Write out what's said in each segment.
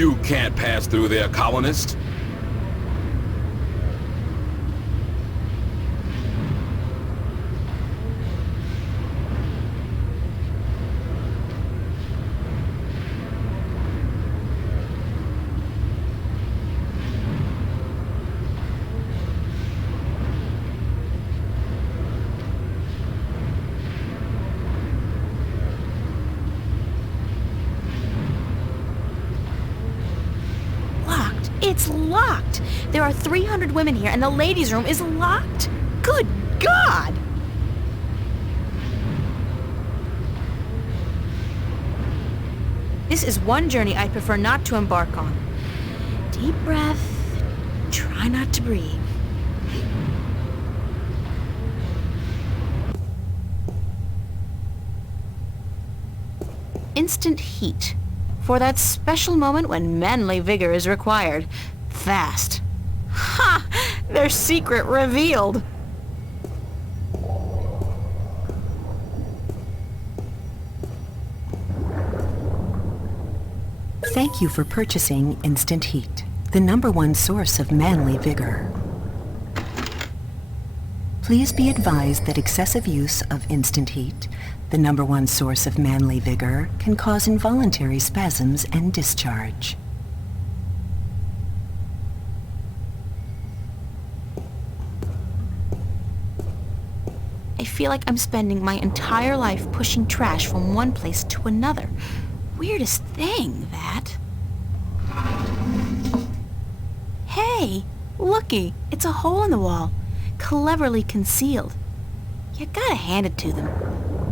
You can't pass through there, colonist. It's locked! There are 300 women here and the ladies' room is locked! Good God! This is one journey I'd prefer not to embark on. Deep breath. Try not to breathe. Instant heat. For that special moment when manly vigor is required. Fast. Ha! Their secret revealed! Thank you for purchasing Instant Heat, the #1 source of manly vigor. Please be advised that excessive use of Instant Heat, the #1 source of manly vigor, can cause involuntary spasms and discharge. I feel like I'm spending my entire life pushing trash from one place to another. Weirdest thing, that. Hey, looky, it's a hole in the wall, cleverly concealed. You gotta hand it to them.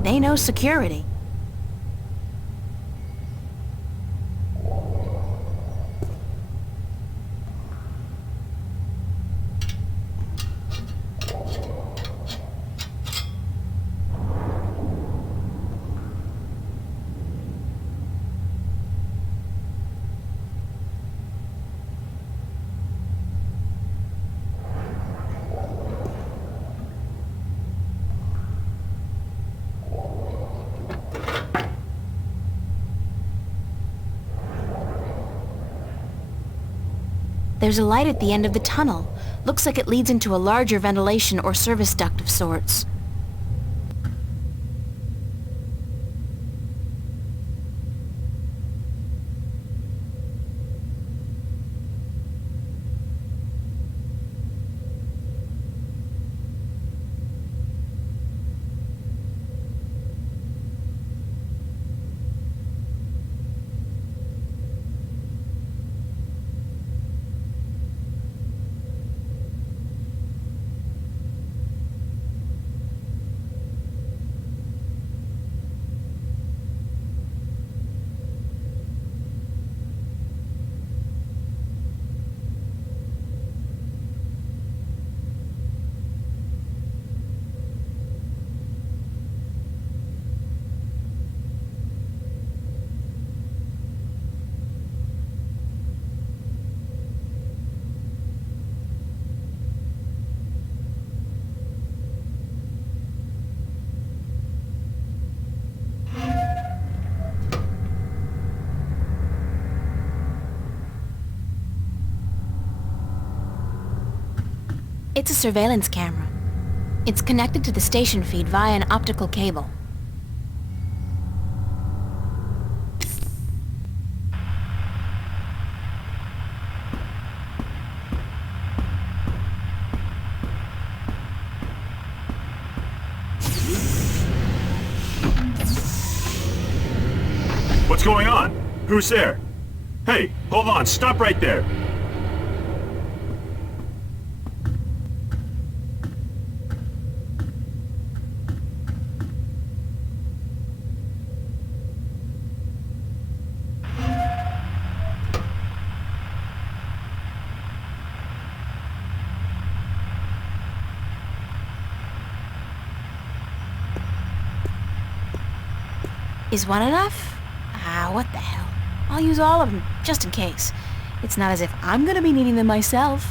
They know security. There's a light at the end of the tunnel. Looks like it leads into a larger ventilation or service duct of sorts. It's a surveillance camera. It's connected to the station feed via an optical cable. What's going on? Who's there? Hey, hold on, stop right there. Is one enough? Ah, what the hell. I'll use all of them, just in case. It's not as if I'm gonna be needing them myself.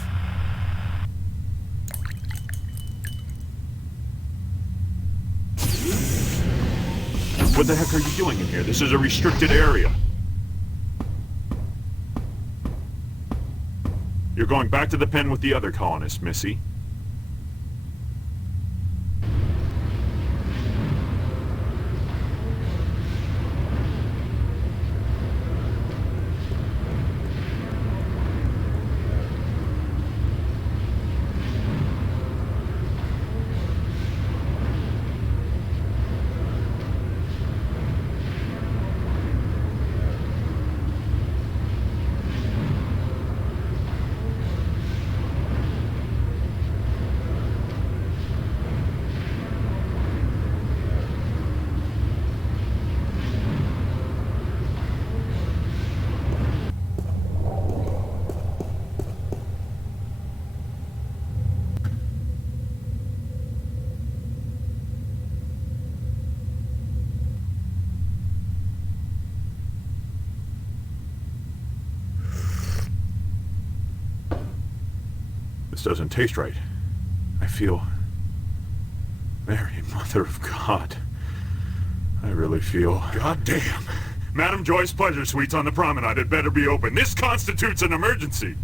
What the heck are you doing in here? This is a restricted area. You're going back to the pen with the other colonists, Missy. This doesn't taste right. I feel... Mary, Mother of God. I really feel... Goddamn! Madam Joy's Pleasure Suites on the promenade had better be open. This constitutes an emergency!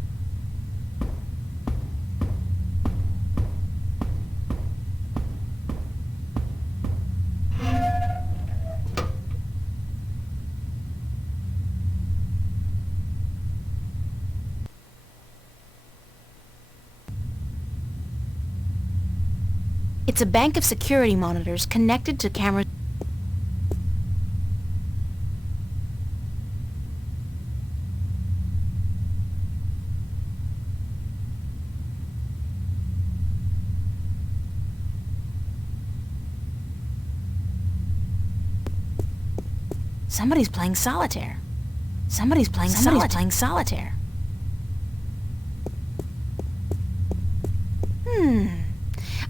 It's a bank of security monitors connected to cameras. Somebody's playing solitaire. Somebody's playing solitaire.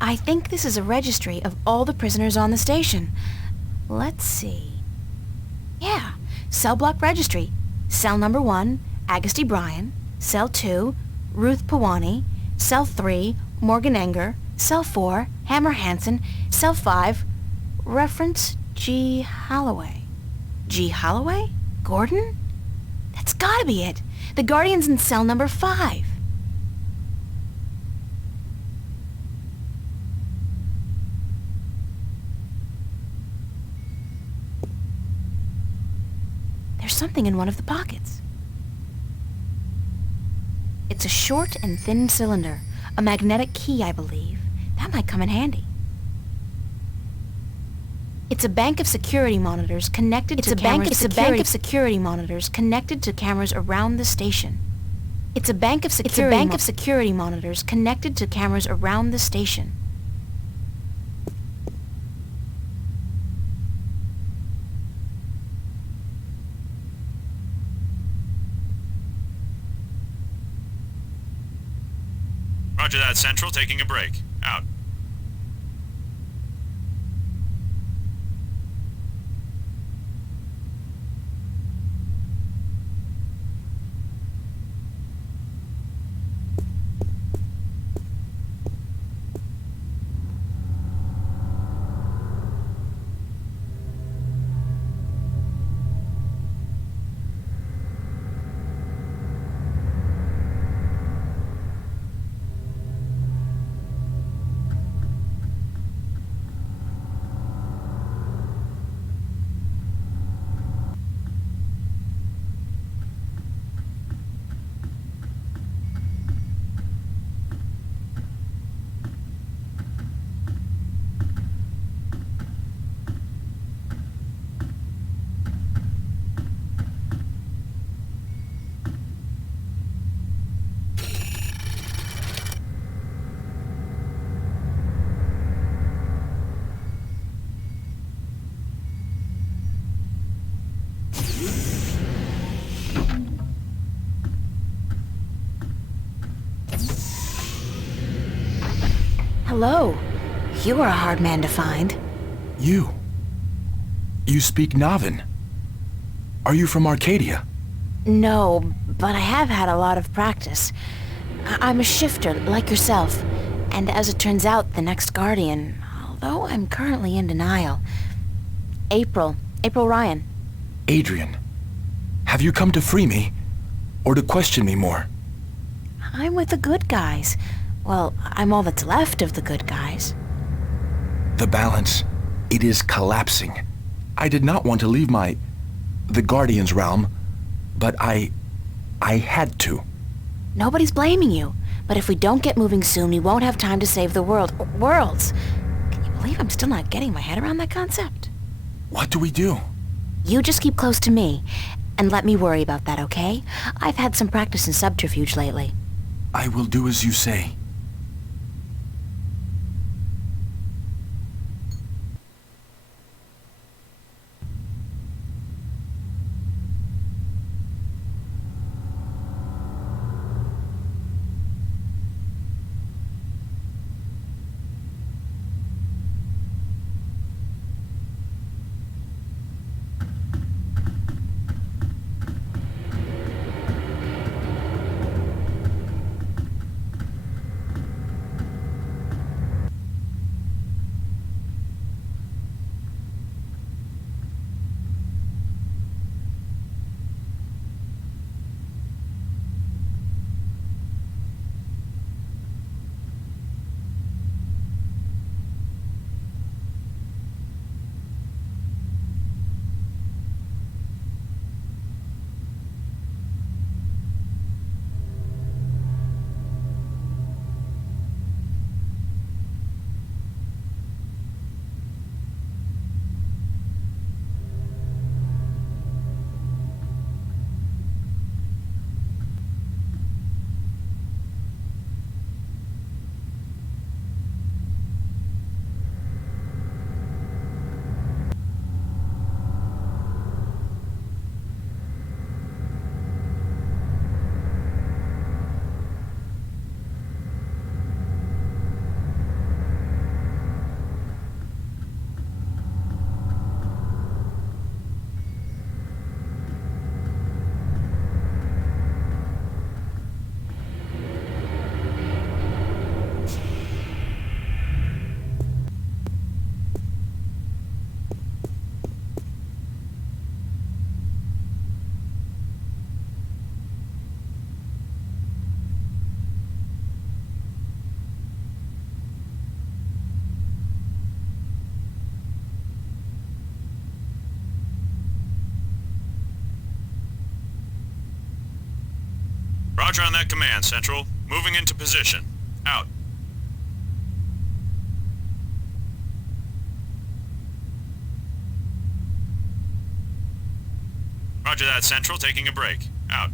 I think this is a registry of all the prisoners on the station. Let's see. Yeah, cell block registry. Cell number 1, Agusty Bryan. Cell 2, Ruth Pawani. Cell 3, Morgan Enger. Cell 4, Hammer Hansen. Cell 5, reference G. Holloway. G. Holloway? Gordon? That's gotta be it. The Guardian's in cell number 5. There's something in one of the pockets. It's a short and thin cylinder, a magnetic key, I believe. That might come in handy. It's a bank of security monitors connected to cameras. It's a bank of security monitors connected to cameras around the station. It's a bank of security monitors connected to cameras around the station. Roger that, Central. Taking a break. Out. Hello. You were a hard man to find. You speak Navan. Are you from Arcadia? No, but I have had a lot of practice. I'm a shifter, like yourself. And as it turns out, the next Guardian, although I'm currently in denial. April Ryan. Adrian. Have you come to free me? Or to question me more? I'm with the good guys. Well, I'm all that's left of the good guys. The balance, it is collapsing. I did not want to leave the Guardian's realm, but I had to. Nobody's blaming you. But if we don't get moving soon, we won't have time to save the world. Worlds! Can you believe I'm still not getting my head around that concept? What do we do? You just keep close to me, and let me worry about that, okay? I've had some practice in subterfuge lately. I will do as you say. Roger on that command, Central. Moving into position. Out. Roger that, Central. Taking a break. Out.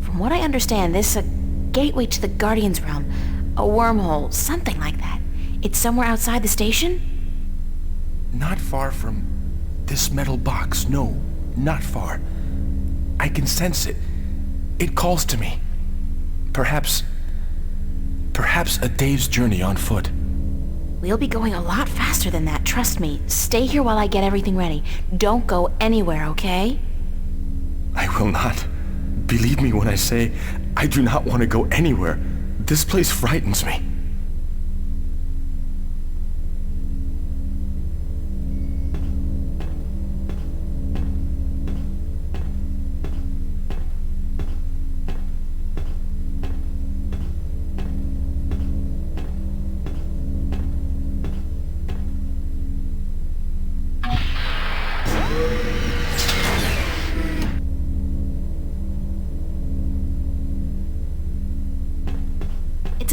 From what I understand, this is a gateway to the Guardian's realm. A wormhole, something like that. It's somewhere outside the station? Not far from this metal box. No, not far. I can sense it. It calls to me. Perhaps a day's journey on foot. We'll be going a lot faster than that, trust me. Stay here while I get everything ready. Don't go anywhere, okay? I will not. Believe me when I say I do not want to go anywhere. This place frightens me.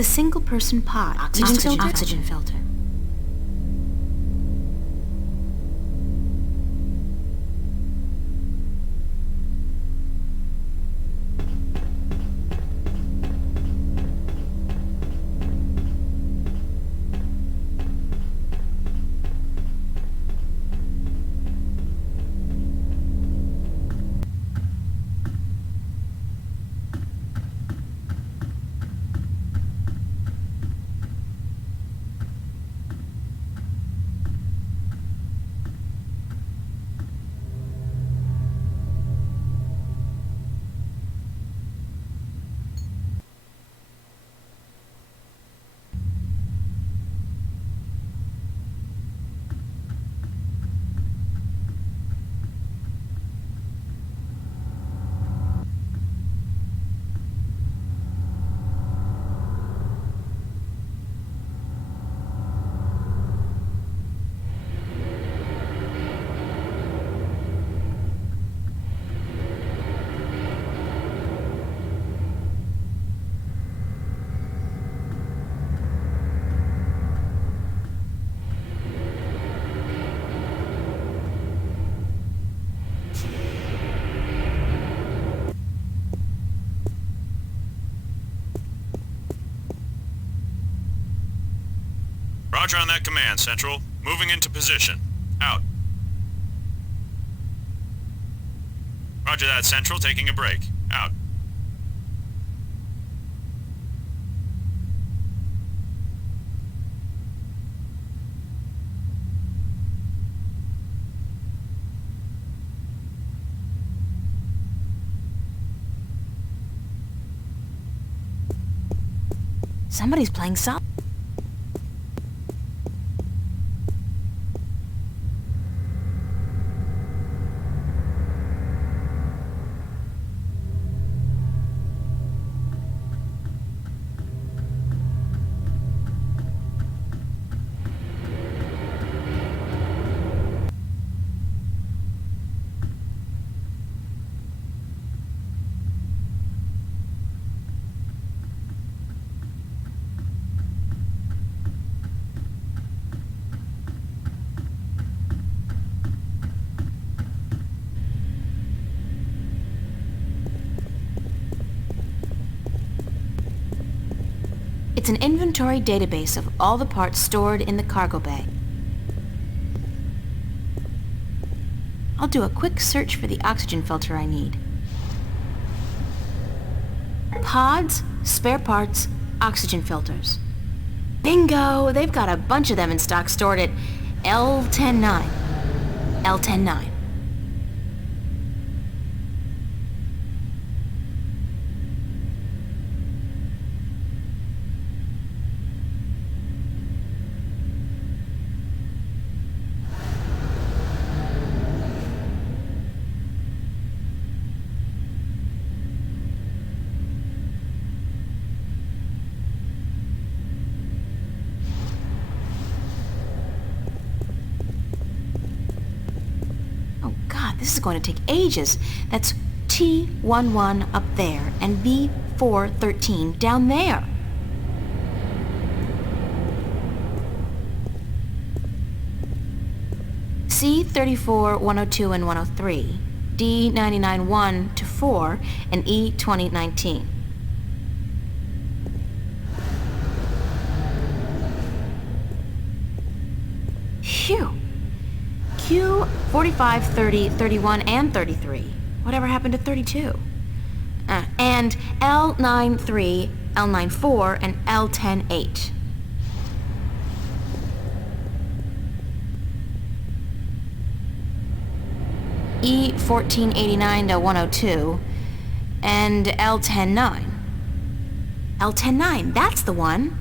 a single-person pod. Oxygen filter. Roger on that command, Central. Moving into position. Out. Roger that, Central. Taking a break. Out. Somebody's playing sol- It's an inventory database of all the parts stored in the cargo bay. I'll do a quick search for the oxygen filter I need. Pods, spare parts, oxygen filters. Bingo! They've got a bunch of them in stock stored at L109. L109. This is going to take ages. That's T11 up there and B413 down there. C34, 102, and 103, D99 1 to 4, and E2019. Phew. Q 45, 30, 31, and 33. Whatever happened to 32? And L93, L94, and L108. E1489 to 102, and L109. L109, that's the one.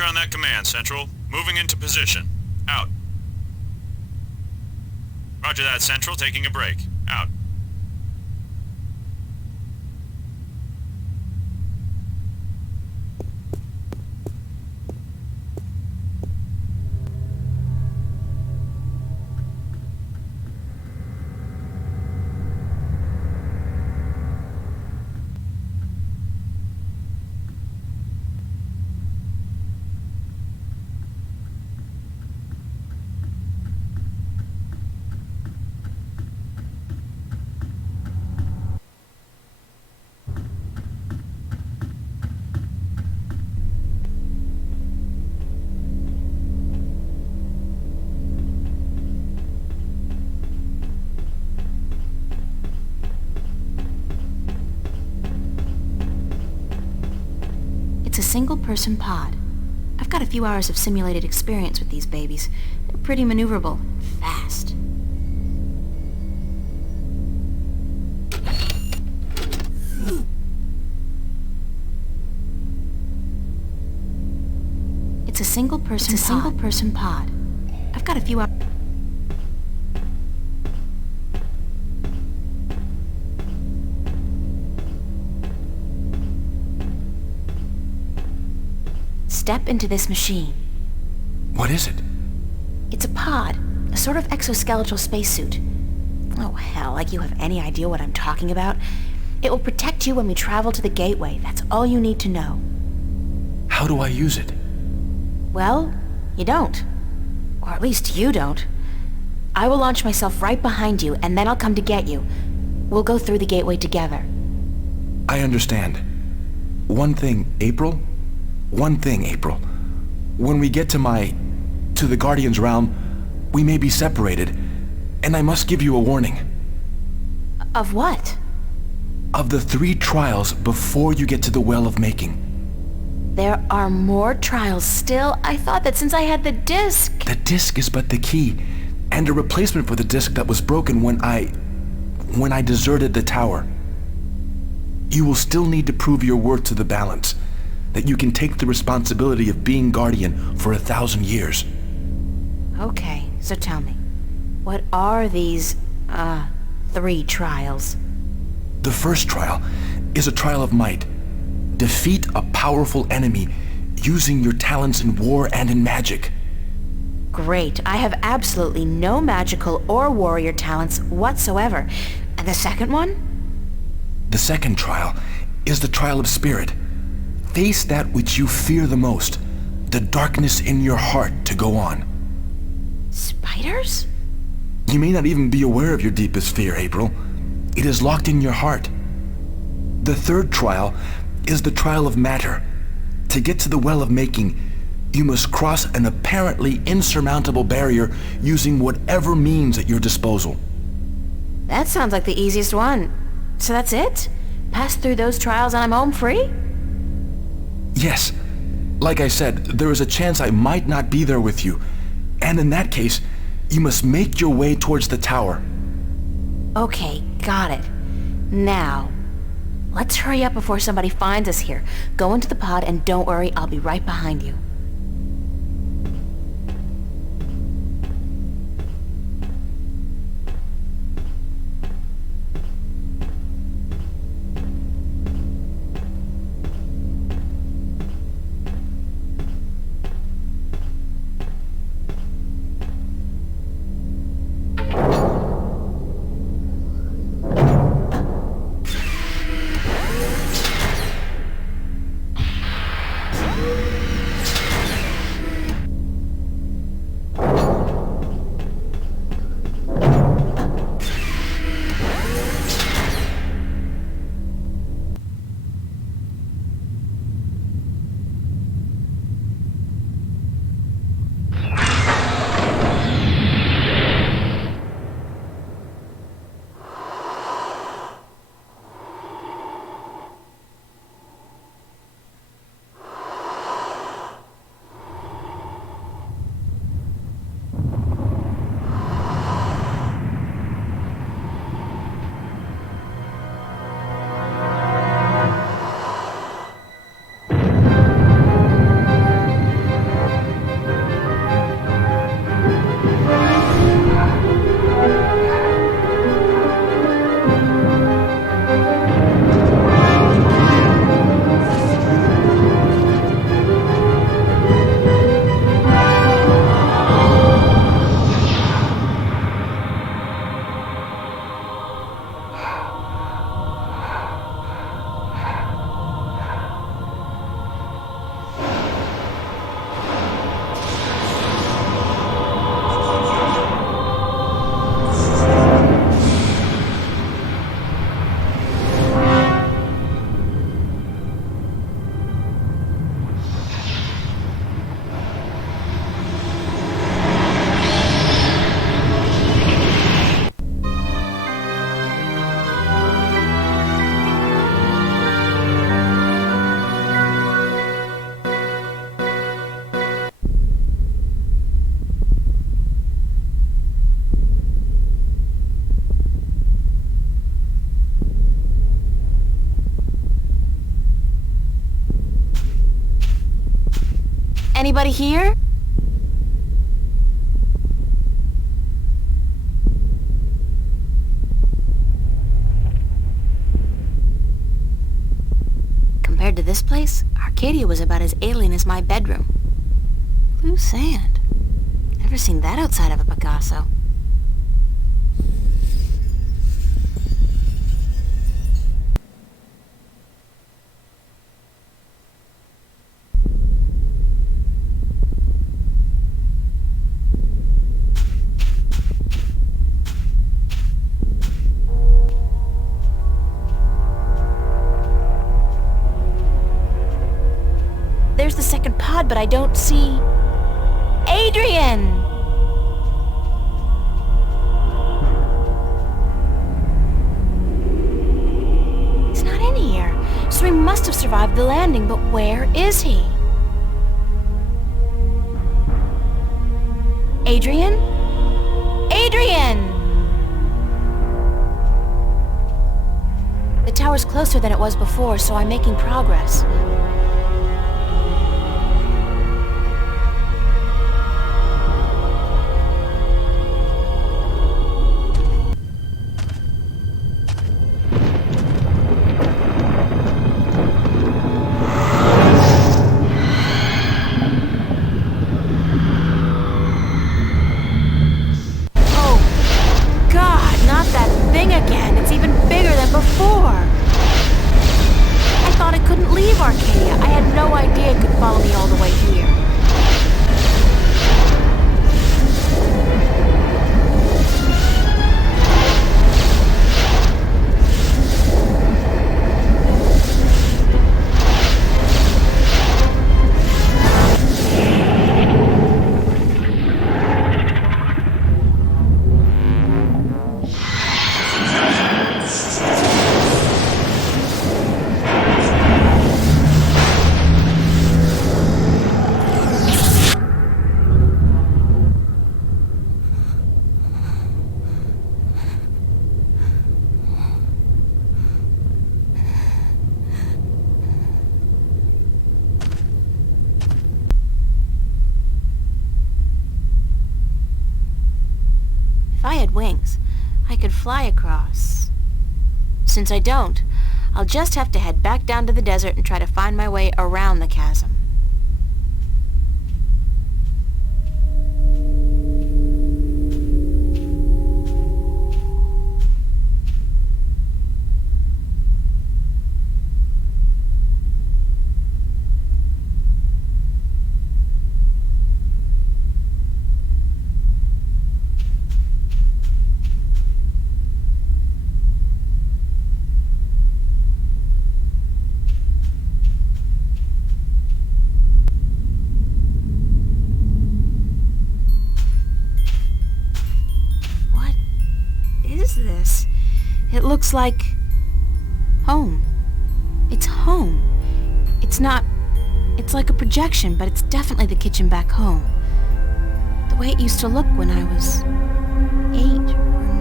Roger on that command, Central. Moving into position. Out. Roger that, Central. Taking a break. Out. It's a single-person pod. I've got a few hours of simulated experience with these babies. They're pretty maneuverable. Fast. It's a single-person pod. I've got a few hours... Step into this machine. What is it? It's a pod, a sort of exoskeletal spacesuit. Oh, hell, like you have any idea what I'm talking about. It will protect you when we travel to the gateway. That's all you need to know. How do I use it? Well, you don't. Or at least you don't. I will launch myself right behind you, and then I'll come to get you. We'll go through the gateway together. I understand. One thing, April. When we get to the Guardian's realm, we may be separated, and I must give you a warning. Of what? Of the 3 trials before you get to the Well of Making. There are more trials still? I thought that since I had the disc... The disc is but the key, and a replacement for the disc that was broken when I deserted the tower. You will still need to prove your worth to the balance, that you can take the responsibility of being Guardian for 1,000 years. Okay, so tell me, what are these, 3 trials? The first trial is a trial of might. Defeat a powerful enemy using your talents in war and in magic. Great, I have absolutely no magical or warrior talents whatsoever. And the second one? The second trial is the trial of spirit. Face that which you fear the most, the darkness in your heart to go on. Spiders? You may not even be aware of your deepest fear, April. It is locked in your heart. The third trial is the trial of matter. To get to the Well of Making, you must cross an apparently insurmountable barrier using whatever means at your disposal. That sounds like the easiest one. So that's it? Pass through those trials and I'm home free? Yes. Like I said, there is a chance I might not be there with you. And in that case, you must make your way towards the tower. Okay, got it. Now, let's hurry up before somebody finds us here. Go into the pod and don't worry, I'll be right behind you. Anybody here? Compared to this place, Arcadia was about as alien as my bedroom. Blue sand. Never seen that outside of a Picasso. There's the second pod, but I don't see... Adrian! He's not in here, so he must have survived the landing, but where is he? Adrian? Adrian! The tower's closer than it was before, so I'm making progress. Arcadia. I had no idea it could follow me all the way here. If I had wings, I could fly across. Since I don't, I'll just have to head back down to the desert and try to find my way around the chasm. This? It looks like home. It's home. It's not... It's like a projection, but it's definitely the kitchen back home. The way it used to look when I was 8 or 9.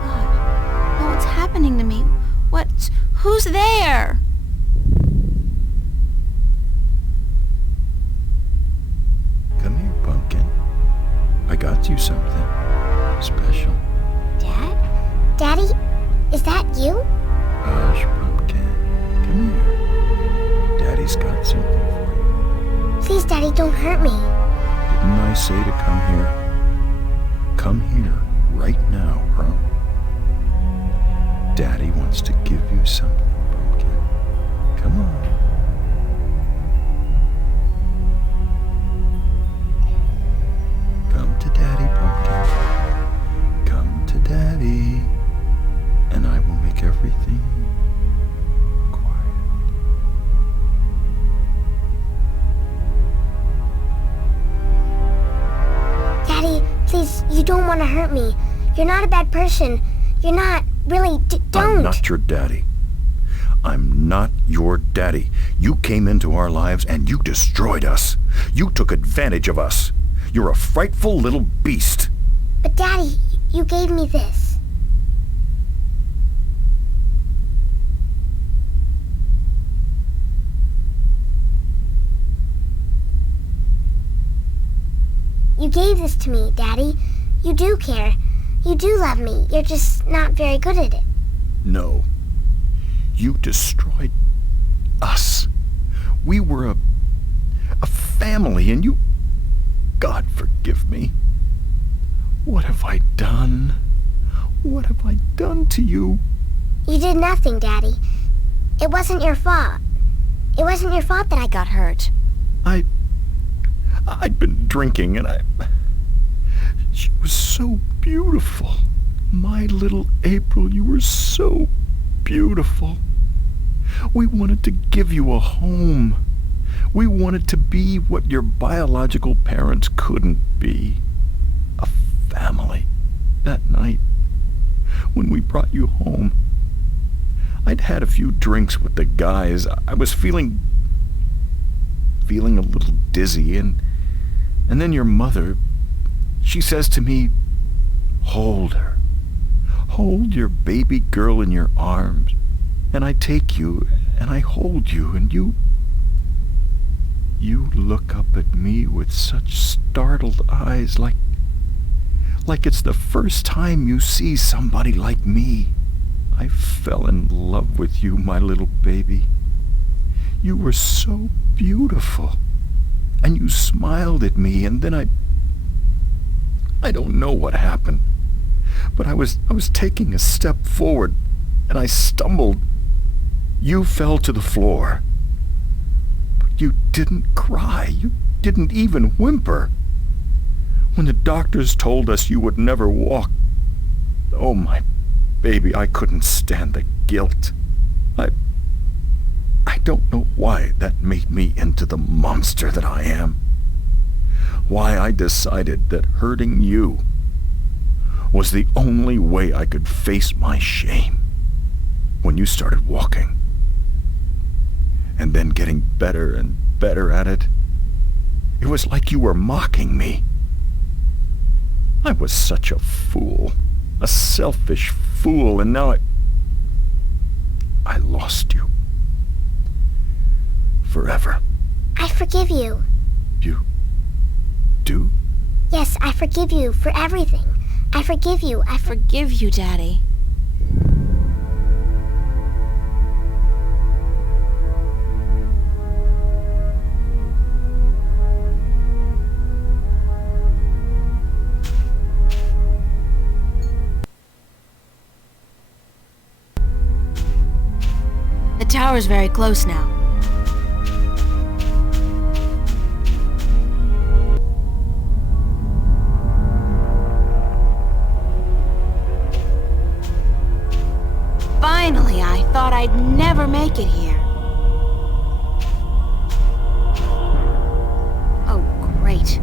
God, oh, what's happening to me? What? Who's there? Come here, Pumpkin. I got you something special. Daddy, is that you? Hush, Pumpkin. Come here. Daddy's got something for you. Please, Daddy, don't hurt me. Didn't I say to come here? Come here right now, bro. Daddy wants to give you something, Pumpkin. Come on. Come to Daddy, Pumpkin. Come to Daddy. And I will make everything quiet. Daddy, please, you don't want to hurt me. You're not a bad person. You're not, really, don't. I'm not your daddy. I'm not your daddy. You came into our lives and you destroyed us. You took advantage of us. You're a frightful little beast. But Daddy, you gave me this. You gave this to me, Daddy. You do care. You do love me. You're just not very good at it. No. You destroyed us. We were a family, and you... God forgive me. What have I done? What have I done to you? You did nothing, Daddy. It wasn't your fault. It wasn't your fault that I got hurt. I'd been drinking, and she was so beautiful. My little April, you were so beautiful. We wanted to give you a home. We wanted to be what your biological parents couldn't be. A family. That night, when we brought you home, I'd had a few drinks with the guys. I was feeling a little dizzy, and then your mother, she says to me, "Hold her. Hold your baby girl in your arms." And I take you, and I hold you, and you look up at me with such startled eyes, like it's the first time you see somebody like me. I fell in love with you, my little baby. You were so beautiful. And you smiled at me, and then I don't know what happened. But I was taking a step forward, and I stumbled. You fell to the floor. But you didn't cry. You didn't even whimper. When the doctors told us you would never walk, oh, my baby, I couldn't stand the guilt. I don't know why that made me into the monster that I am. Why I decided that hurting you was the only way I could face my shame. When you started walking, and then getting better and better at it, it was like you were mocking me. I was such a fool, a selfish fool, and now I lost you. Forever. I forgive you. You do? Yes, I forgive you for everything. I forgive you. I Forgive you, Daddy. The tower's very close now. Finally, I thought I'd never make it here. Oh, great.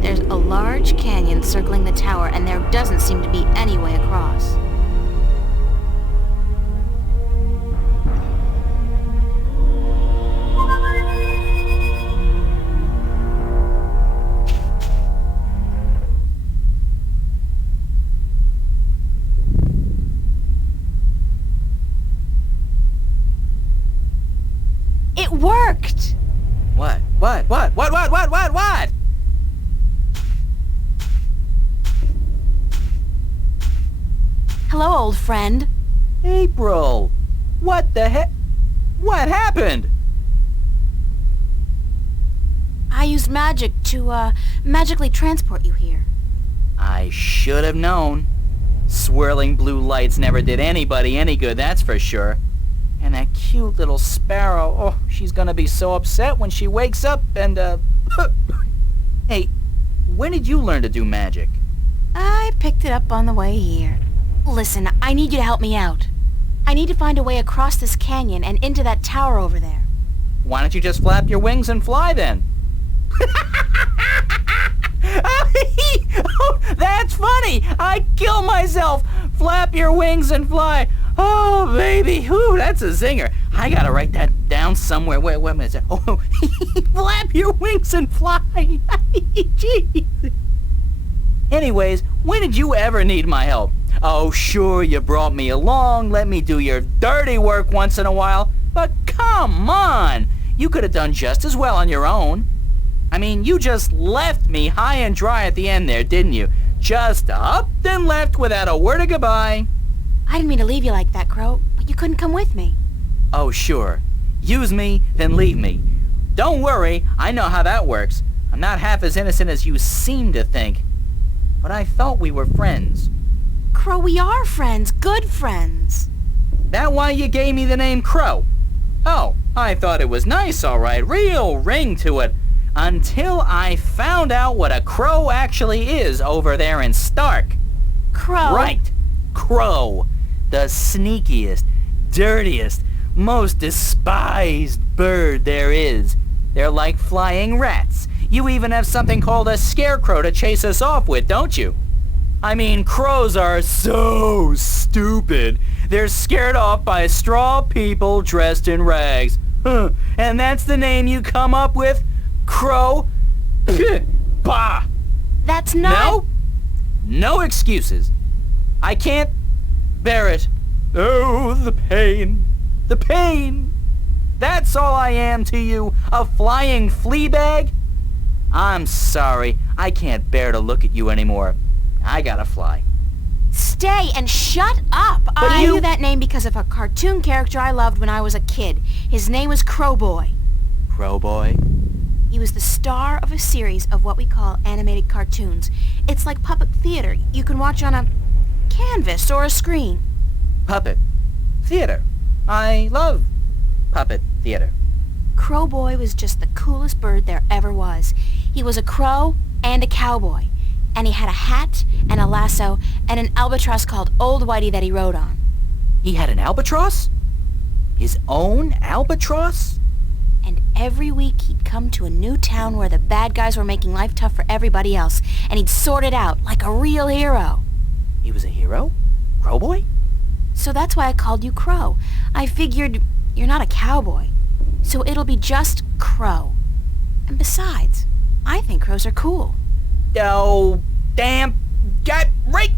There's a large canyon circling the tower, and there doesn't seem to be any way across. It worked! What? Hello, old friend. April! What the heck? What happened? I used magic to, magically transport you here. I should have known. Swirling blue lights never did anybody any good, that's for sure. And that cute little sparrow, oh, she's gonna be so upset when she wakes up and, Hey, when did you learn to do magic? I picked it up on the way here. Listen, I need you to help me out. I need to find a way across this canyon and into that tower over there. Why don't you just flap your wings and fly then? Oh, that's funny! I kill myself! Flap your wings and fly! Oh, baby! Whew, that's a zinger. I gotta write that down somewhere. Wait a minute. Oh, flap your wings and fly! Jeez. Anyways, when did you ever need my help? Oh, sure, you brought me along, let me do your dirty work once in a while, but come on! You could have done just as well on your own. I mean, you just left me high and dry at the end there, didn't you? Just up and left without a word of goodbye. I didn't mean to leave you like that, Crow, but you couldn't come with me. Oh, sure. Use me, then leave me. Don't worry, I know how that works. I'm not half as innocent as you seem to think. But I thought we were friends. Crow, we are friends. Good friends. That why you gave me the name Crow? Oh, I thought it was nice, all right. Real ring to it. Until I found out what a crow actually is over there in Stark. Crow? Right. Crow. The sneakiest, dirtiest, most despised bird there is. They're like flying rats. You even have something called a scarecrow to chase us off with, don't you? I mean, crows are so stupid. They're scared off by straw people dressed in rags. Huh. And that's the name you come up with? Crow? Bah! That's not... No? No excuses. I can't bear it. Oh, the pain. The pain. That's all I am to you, a flying flea bag? I'm sorry, I can't bear to look at you anymore. I gotta fly. Stay and shut up! I knew that name because of a cartoon character I loved when I was a kid. His name was Crowboy. Crowboy? He was the star of a series of what we call animated cartoons. It's like puppet theater. You can watch on a canvas or a screen. Puppet theater. I love puppet theater. Crowboy was just the coolest bird there ever was. He was a crow and a cowboy. And he had a hat and a lasso and an albatross called Old Whitey that he rode on. He had an albatross? His own albatross? And every week he'd come to a new town where the bad guys were making life tough for everybody else, and he'd sort it out like a real hero. He was a hero? Crowboy? So that's why I called you Crow. I figured you're not a cowboy, so it'll be just Crow. And besides, I think crows are cool. Oh, damn. Got right.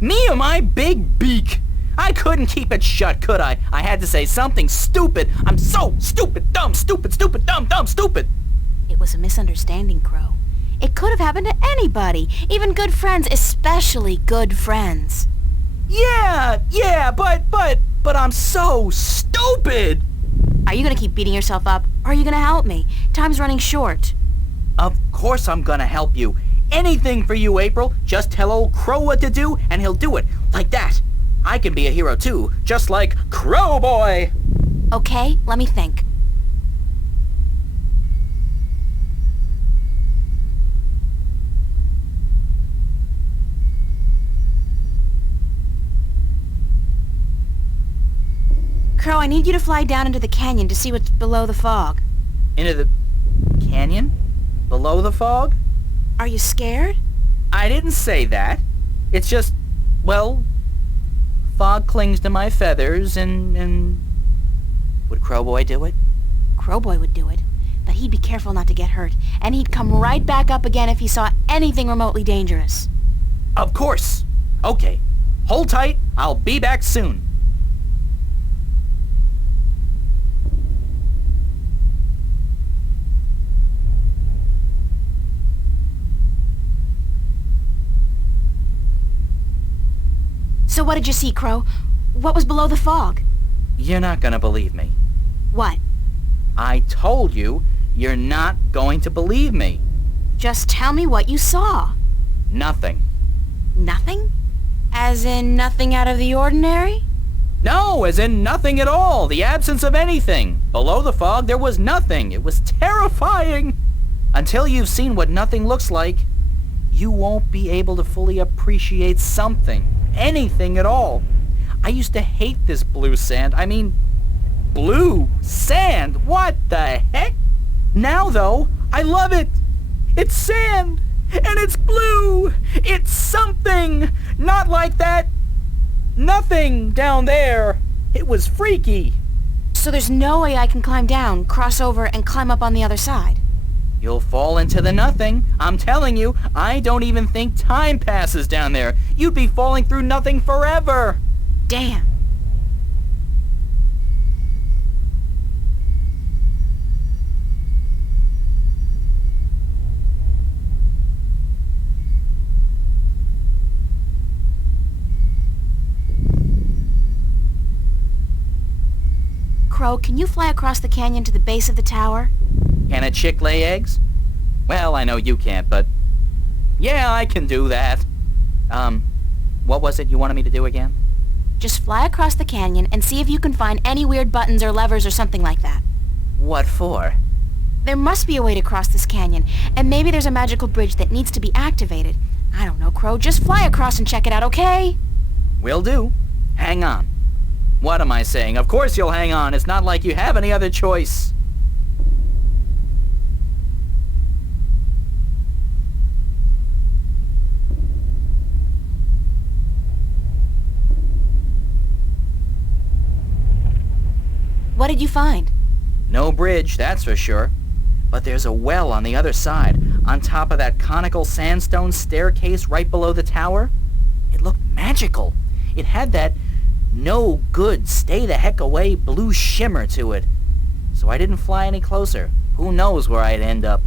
Me and my big beak. I couldn't keep it shut, could I? I had to say something stupid. I'm so stupid, dumb, stupid, stupid, dumb, dumb, stupid. It was a misunderstanding, Crow. It could have happened to anybody, even good friends, especially good friends. Yeah, but I'm so stupid. Are you gonna keep beating yourself up, or are you gonna help me? Time's running short. Of course I'm gonna help you. Anything for you, April. Just tell old Crow what to do, and he'll do it. Like that. I can be a hero too, just like Crowboy. Okay, let me think. Crow, I need you to fly down into the canyon to see what's below the fog. Into the canyon? Below the fog? Are you scared? I didn't say that. It's just, well, fog clings to my feathers and... Would Crowboy do it? Crowboy would do it, but he'd be careful not to get hurt, and he'd come right back up again if he saw anything remotely dangerous. Of course. Okay. Hold tight. I'll be back soon. So what did you see, Crow? What was below the fog? You're not gonna believe me. What? I told you, you're not going to believe me. Just tell me what you saw. Nothing. Nothing? As in nothing out of the ordinary? No, as in nothing at all. The absence of anything. Below the fog, there was nothing. It was terrifying. Until you've seen what nothing looks like, you won't be able to fully appreciate something. Anything at all. I used to hate this blue sand. I mean, blue sand. What the heck? Now, though, I love it. It's sand. And it's blue. It's something. Not like that. Nothing down there. It was freaky. So there's no way I can climb down, cross over, and climb up on the other side? You'll fall into the nothing. I'm telling you, I don't even think time passes down there. You'd be falling through nothing forever. Damn. Crow, can you fly across the canyon to the base of the tower? Can a chick lay eggs? Well, I know you can't, but... yeah, I can do that. What was it you wanted me to do again? Just fly across the canyon and see if you can find any weird buttons or levers or something like that. What for? There must be a way to cross this canyon, and maybe there's a magical bridge that needs to be activated. I don't know, Crow. Just fly across and check it out, okay? Will do. Hang on. What am I saying? Of course you'll hang on. It's not like you have any other choice. What did you find? No bridge, that's for sure. But there's a well on the other side, on top of that conical sandstone staircase right below the tower. It looked magical. It had that no good, stay the heck away blue shimmer to it. So I didn't fly any closer. Who knows where I'd end up.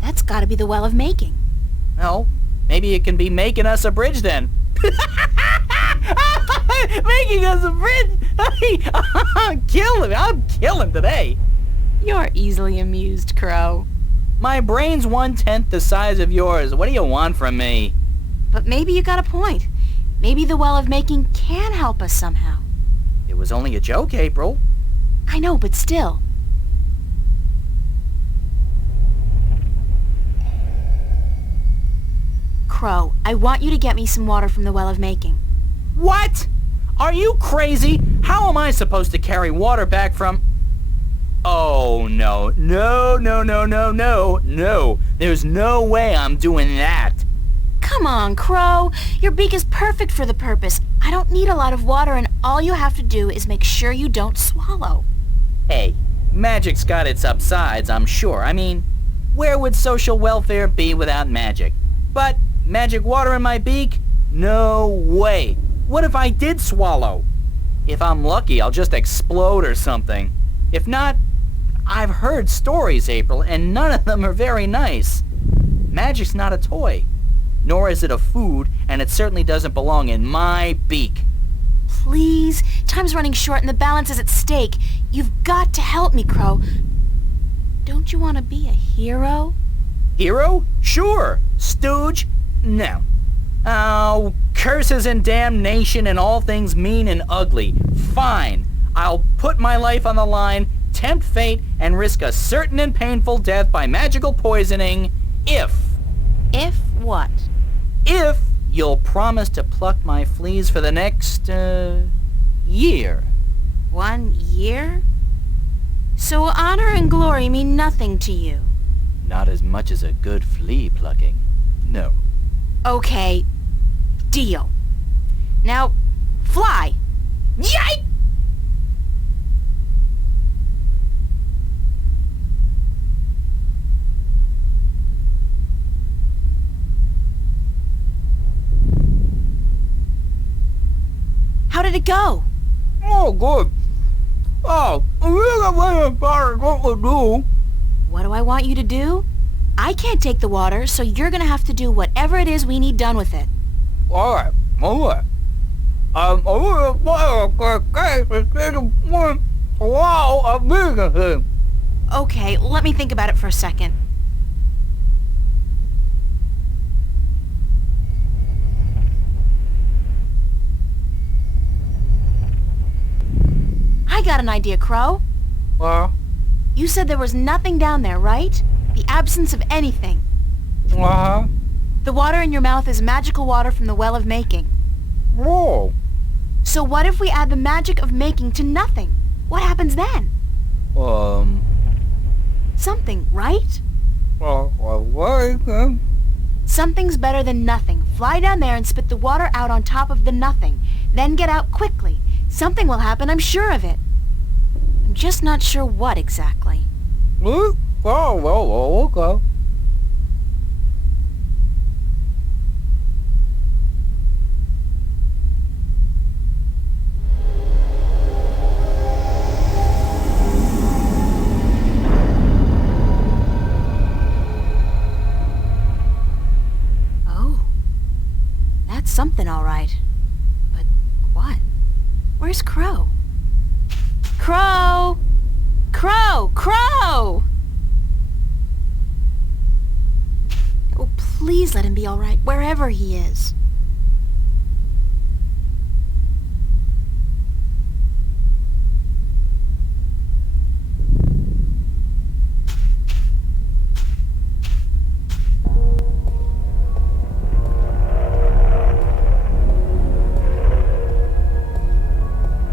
That's gotta be the Well of Making. Well, maybe it can be making us a bridge then. Making us a bridge? I'm killing today. You're easily amused, Crow. My brain's 1/10 the size of yours. What do you want from me? But maybe you got a point. Maybe the Well of Making can help us somehow. It was only a joke, April. I know, but still. Crow, I want you to get me some water from the Well of Making. What? Are you crazy? How am I supposed to carry water back from... Oh, no. No. There's no way I'm doing that. Come on, Crow. Your beak is perfect for the purpose. I don't need a lot of water, and all you have to do is make sure you don't swallow. Hey, magic's got its upsides, I'm sure. I mean, where would social welfare be without magic? But magic water in my beak? No way. What if I did swallow? If I'm lucky, I'll just explode or something. If not, I've heard stories, April, and none of them are very nice. Magic's not a toy. Nor is it a food, and it certainly doesn't belong in my beak. Please, time's running short and the balance is at stake. You've got to help me, Crow. Don't you want to be a hero? Hero? Sure. Stooge? No. Oh, curses and damnation and all things mean and ugly. Fine. I'll put my life on the line, tempt fate, and risk a certain and painful death by magical poisoning if... If what? If you'll promise to pluck my fleas for the next, year. 1 year? So honor and glory mean nothing to you? Not as much as a good flea plucking. No. Okay, deal. Now, fly! Yike! How did it go? Oh, good. Oh, what to do? What do I want you to do? I can't take the water, so you're gonna have to do whatever it is we need done with it. All right. Okay, let me think about it for a second. I got an idea, Crow. Well, You said there was nothing down there, right? The absence of anything. The water in your mouth is magical water from the Well of Making. Whoa. So what if we add the magic of making to nothing? What happens then? Something, right? Something's better than nothing. Fly down there and spit the water out on top of the nothing. Then get out quickly. Something will happen, I'm sure of it. I'm just not sure what exactly. Okay. Oh. That's something, all right. But what? Where's Crow? Crow! Crow! Crow! Oh, please let him be all right, wherever he is.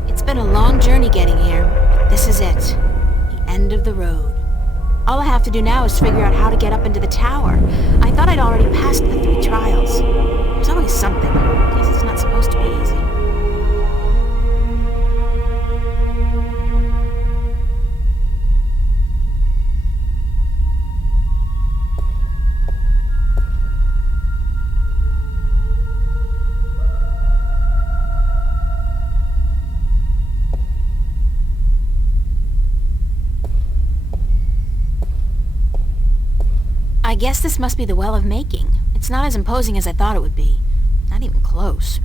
It's been a long journey getting here, but this is it. The end of the road. All I have to do now is figure out how to get up into the tower. I thought I'd already passed the 3 trials. There's always something. Guess it's not supposed to be easy. I guess this must be the Well of Making. It's not as imposing as I thought it would be. Not even close.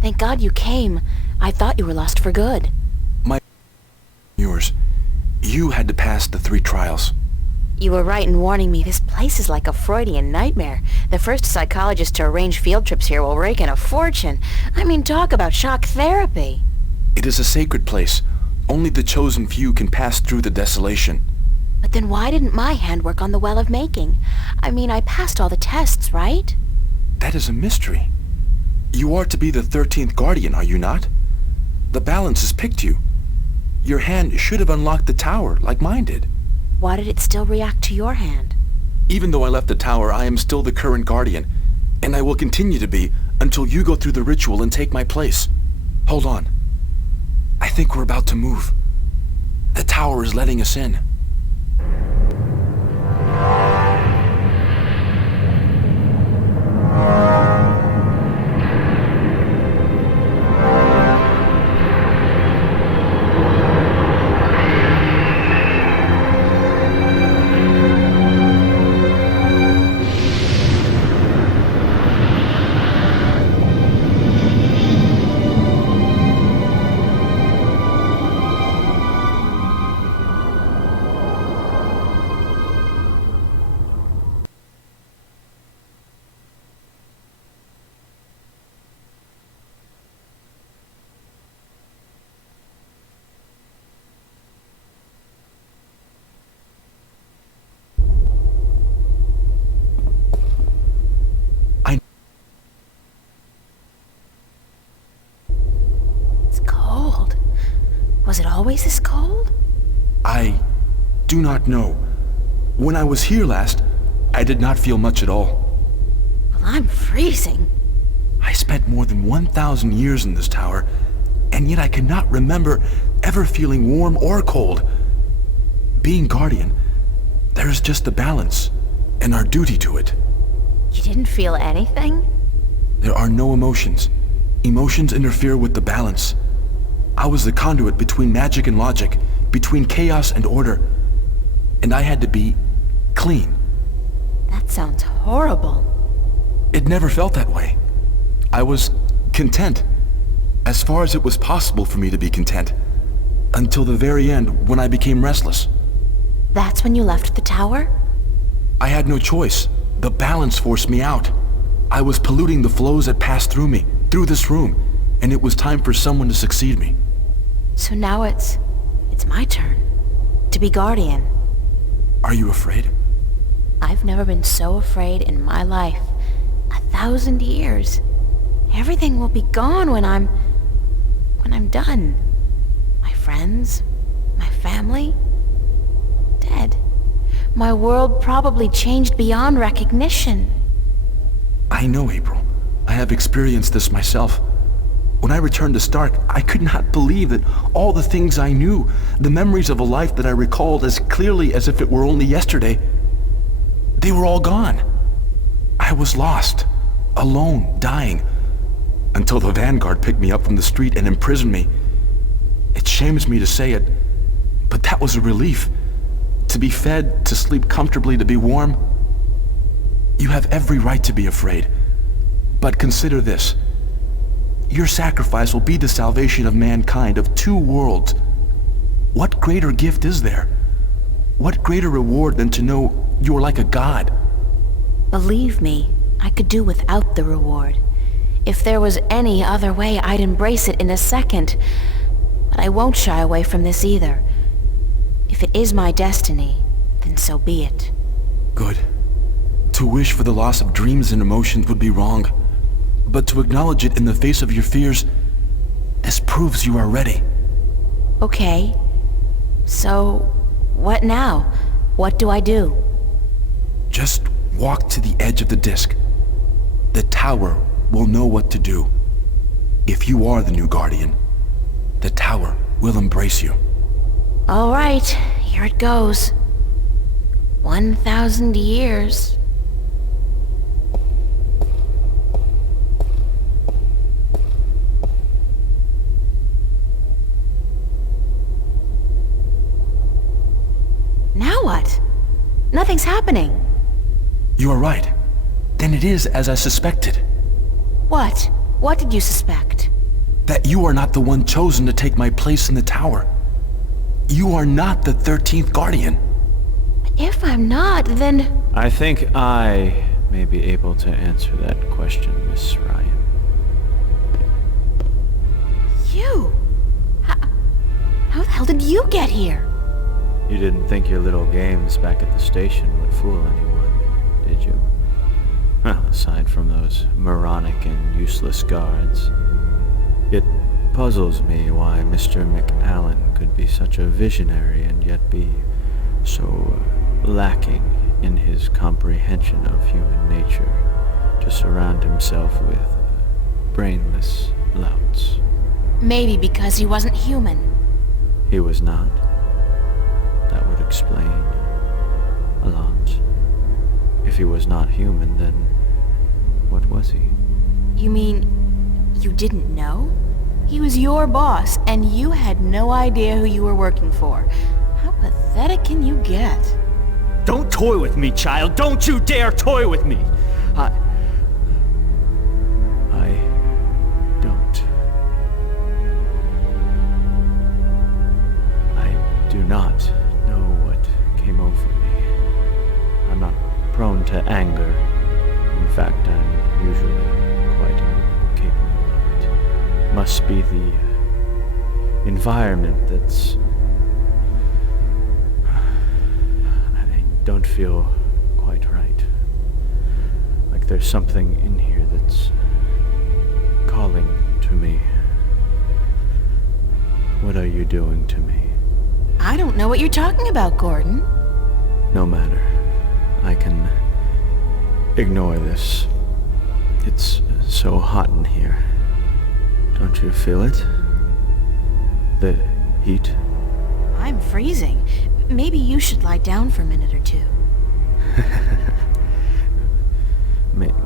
Thank God you came. I thought you were lost for good. Yours. You had to pass the 3 trials. You were right in warning me. This place is like a Freudian nightmare. The first psychologist to arrange field trips here will rake in a fortune. I mean, talk about shock therapy. It is a sacred place. Only the chosen few can pass through the desolation. But then why didn't my hand work on the Well of Making? I mean, I passed all the tests, right? That is a mystery. You are to be the 13th Guardian, are you not? The balance has picked you. Your hand should have unlocked the tower, like mine did. Why did it still react to your hand? Even though I left the tower, I am still the current Guardian, and I will continue to be until you go through the ritual and take my place. Hold on. I think we're about to move. The tower is letting us in. always this cold? I do not know. When I was here last, I did not feel much at all. Well, I'm freezing. I spent more than 1,000 years in this tower, and yet I cannot remember ever feeling warm or cold. Being Guardian, there is just the balance, and our duty to it. You didn't feel anything? There are no emotions. Emotions interfere with the balance. I was the conduit between magic and logic, between chaos and order, and I had to be clean. That sounds horrible. It never felt that way. I was content, as far as it was possible for me to be content, until the very end when I became restless. That's when you left the tower? I had no choice. The balance forced me out. I was polluting the flows that passed through me, through this room, and it was time for someone to succeed me. So now it's my turn to be Guardian. Are you afraid? I've never been so afraid in my life. 1,000 years. Everything will be gone when I'm done. My friends, my family, dead. My world probably changed beyond recognition. I know, April. I have experienced this myself. When I returned to Stark, I could not believe that all the things I knew, the memories of a life that I recalled as clearly as if it were only yesterday, they were all gone. I was lost, alone, dying, until the Vanguard picked me up from the street and imprisoned me. It shames me to say it, but that was a relief. To be fed, to sleep comfortably, to be warm. You have every right to be afraid. But consider this. Your sacrifice will be the salvation of mankind, of two worlds. What greater gift is there? What greater reward than to know you are like a god? Believe me, I could do without the reward. If there was any other way, I'd embrace it in a second. But I won't shy away from this either. If it is my destiny, then so be it. Good. To wish for the loss of dreams and emotions would be wrong. But to acknowledge it in the face of your fears, this proves you are ready. Okay. So, what now? What do I do? Just walk to the edge of the disc. The tower will know what to do. If you are the new Guardian, the tower will embrace you. All right, here it goes. 1,000 years. Now what? Nothing's happening. You are right. Then it is as I suspected. What? What did you suspect? That you are not the one chosen to take my place in the tower. You are not the 13th Guardian. If I'm not, then... I think I may be able to answer that question, Miss Ryan. You? How the hell did you get here? You didn't think your little games back at the station would fool anyone, did you? Well, aside from those moronic and useless guards. It puzzles me why Mr. McAllen could be such a visionary and yet be so lacking in his comprehension of human nature to surround himself with brainless louts. Maybe because he wasn't human. He was not. That would explain a lot. If he was not human, then what was he? You mean you didn't know? He was your boss, and you had no idea who you were working for. How pathetic can you get? Don't toy with me, child! Don't you dare toy with me! I don't. I do not know what came over me. I'm not prone to anger. In fact, I'm usually quite incapable of it. Must be the environment that's... I don't feel quite right. Like there's something in here that's calling to me. What are you doing to me? I don't know what you're talking about, Gordon. No matter. I can ignore this. It's so hot in here. Don't you feel it? The heat? I'm freezing. Maybe you should lie down for a minute or two.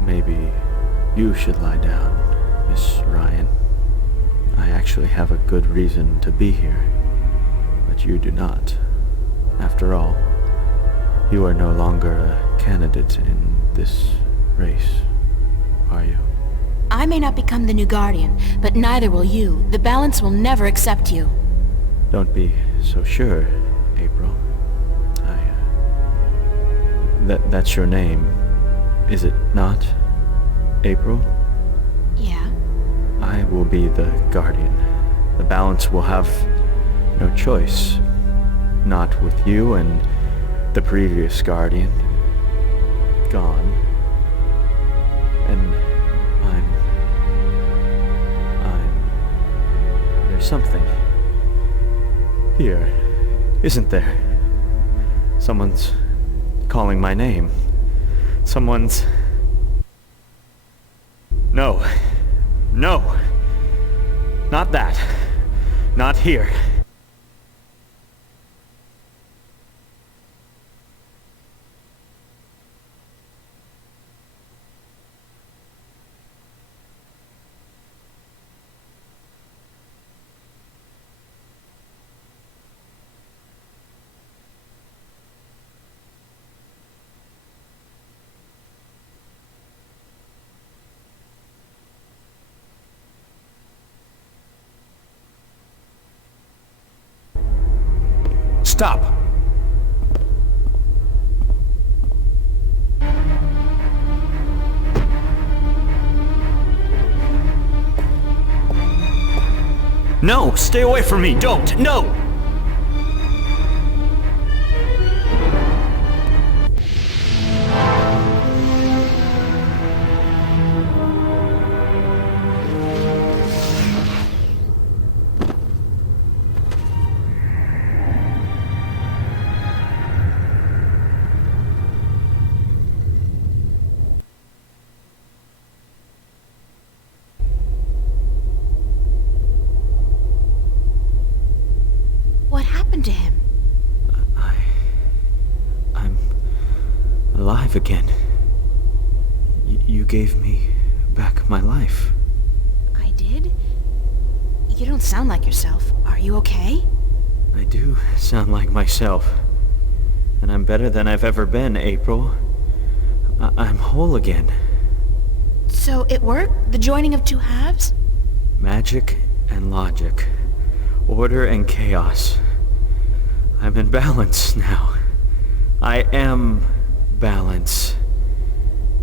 Maybe you should lie down, Miss Ryan. I actually have a good reason to be here, but you do not. After all, you are no longer a candidate in this race, are you? I may not become the new Guardian, but neither will you. The balance will never accept you. Don't be so sure, April. That's your name, is it not? April? Yeah. I will be the Guardian. The balance will have no choice. Not with you and the previous Guardian. Gone. And there's something here, isn't there? Someone's calling my name. Someone's... No. No. Not that. Not here. Stop! No! Stay away from me! Don't! No! What happened to him? I'm alive again. You gave me back my life. I did? You don't sound like yourself. Are you okay? I do sound like myself. And I'm better than I've ever been, April. I'm whole again. So it worked? The joining of two halves? Magic and logic. Order and chaos. I'm in balance now. I am balance.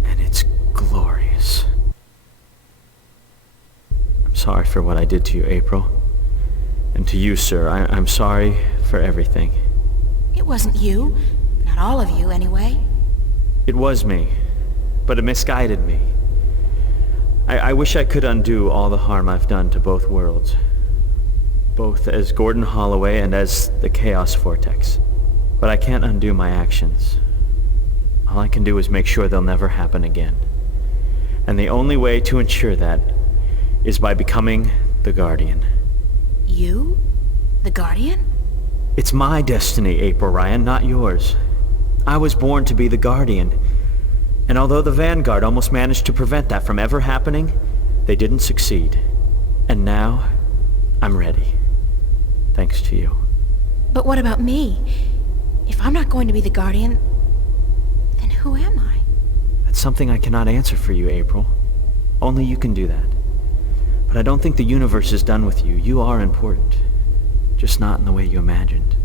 And it's glorious. I'm sorry for what I did to you, April. And to you, sir, I'm sorry for everything. It wasn't you. Not all of you, anyway. It was me, but it misguided me. I wish I could undo all the harm I've done to both worlds. Both as Gordon Holloway and as the Chaos Vortex. But I can't undo my actions. All I can do is make sure they'll never happen again. And the only way to ensure that is by becoming the Guardian. You? The Guardian? It's my destiny, April Ryan, not yours. I was born to be the Guardian. And although the Vanguard almost managed to prevent that from ever happening, they didn't succeed. And now, I'm ready. Thanks to you. But what about me? If I'm not going to be the Guardian, then who am I? That's something I cannot answer for you, April. Only you can do that. But I don't think the universe is done with you. You are important. Just not in the way you imagined.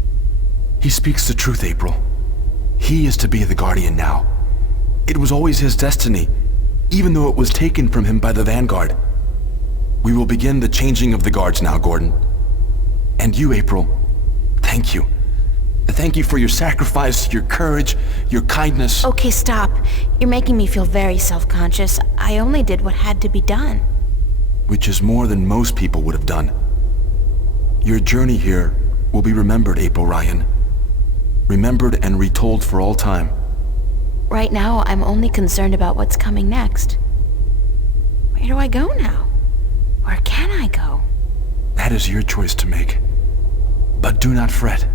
He speaks the truth, April. He is to be the Guardian now. It was always his destiny, even though it was taken from him by the Vanguard. We will begin the changing of the guards now, Gordon. And you, April, thank you. Thank you for your sacrifice, your courage, your kindness. Okay, stop. You're making me feel very self-conscious. I only did what had to be done. Which is more than most people would have done. Your journey here will be remembered, April Ryan. Remembered and retold for all time. Right now, I'm only concerned about what's coming next. Where do I go now? Where can I go? That is your choice to make. But do not fret.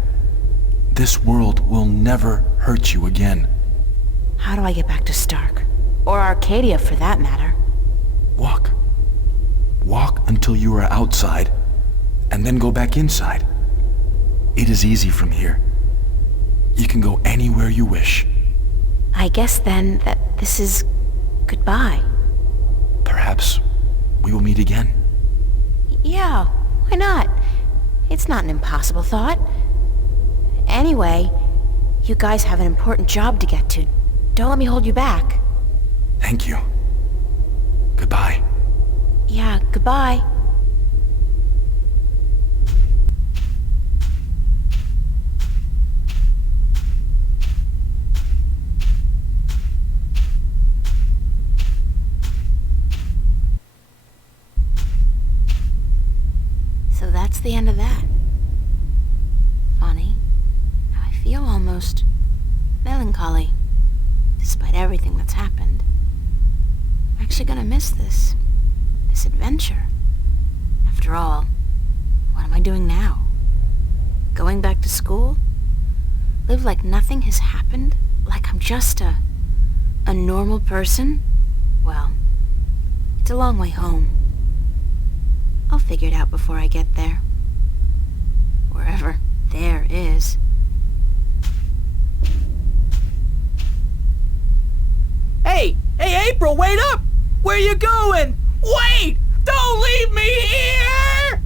This world will never hurt you again. How do I get back to Stark? Or Arcadia, for that matter? Walk. Walk until you are outside, and then go back inside. It is easy from here. You can go anywhere you wish. I guess then that this is goodbye. Perhaps we will meet again. Yeah, why not? It's not an impossible thought. Anyway, you guys have an important job to get to. Don't let me hold you back. Thank you. Goodbye. Yeah, goodbye. So that's the end of that. Funny. I feel almost melancholy, despite everything that's happened. I'm actually gonna miss this adventure. After all, what am I doing now? Going back to school? Live like nothing has happened? Like I'm just a normal person? Well, it's a long way home. I'll figure it out before I get there. Wherever there is. Hey, April, wait up! Where you going? Wait! Don't leave me here!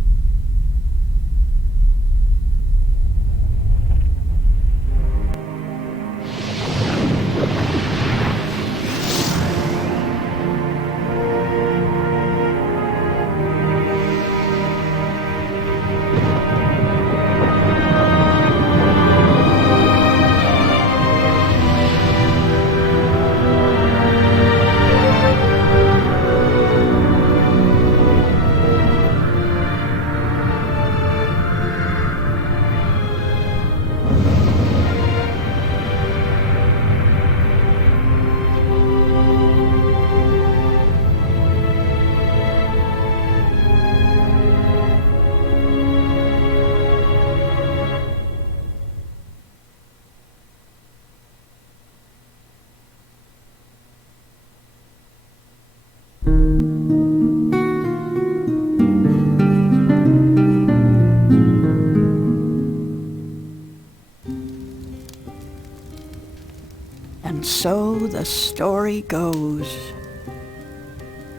And so the story goes.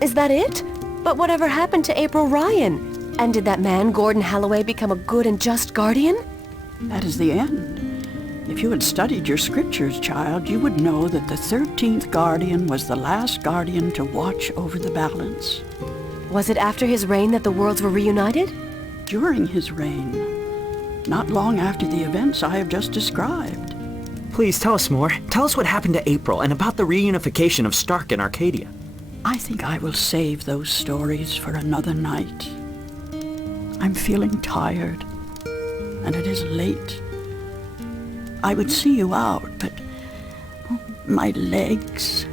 Is that it? But whatever happened to April Ryan? And did that man, Gordon Holloway, become a good and just guardian? That is the end. If you had studied your scriptures, child, you would know that the 13th guardian was the last guardian to watch over the balance. Was it after his reign that the worlds were reunited? During his reign. Not long after the events I have just described. Please tell us more. Tell us what happened to April and about the reunification of Stark and Arcadia. I think I will save those stories for another night. I'm feeling tired, and it is late. I would see you out, but my legs.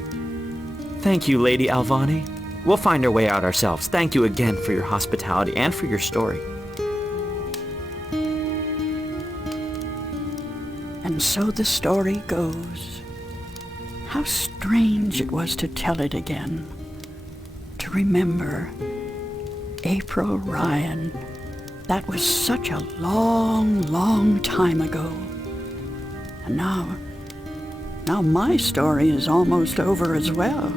Thank you, Lady Alvani. We'll find our way out ourselves. Thank you again for your hospitality and for your story. And so the story goes. How strange it was to tell it again. To remember April Ryan. That was such a long, long time ago. And now my story is almost over as well.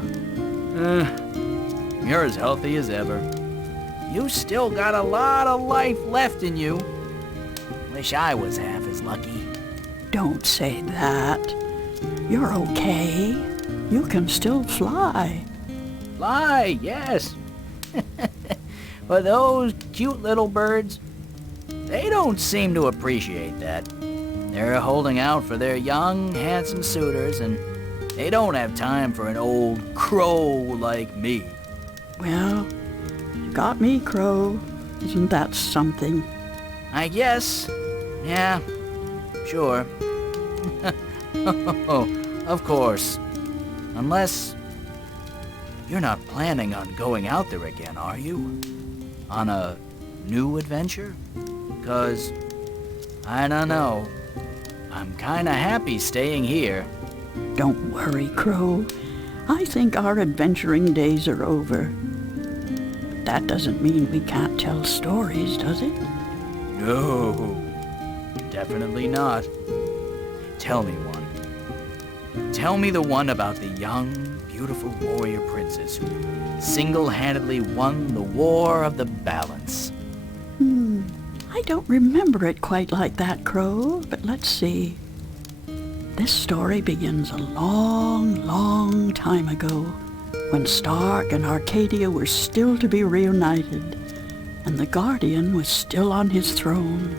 You're as healthy as ever. You still got a lot of life left in you. Wish I was half as lucky. Don't say that. You're okay. You can still fly. Fly, yes. But those cute little birds, they don't seem to appreciate that. They're holding out for their young, handsome suitors, and they don't have time for an old crow like me. Well, you got me, Crow. Isn't that something? I guess. Yeah, sure. Of course. Unless... you're not planning on going out there again, are you? On a new adventure? 'Cause, I don't know. I'm kinda happy staying here. Don't worry, Crow. I think our adventuring days are over. But that doesn't mean we can't tell stories, does it? No, definitely not. Tell me one. Tell me the one about the young, beautiful warrior princess who single-handedly won the War of the Balance. I don't remember it quite like that, Crow, but let's see. This story begins a long, long time ago, when Stark and Arcadia were still to be reunited, and the Guardian was still on his throne.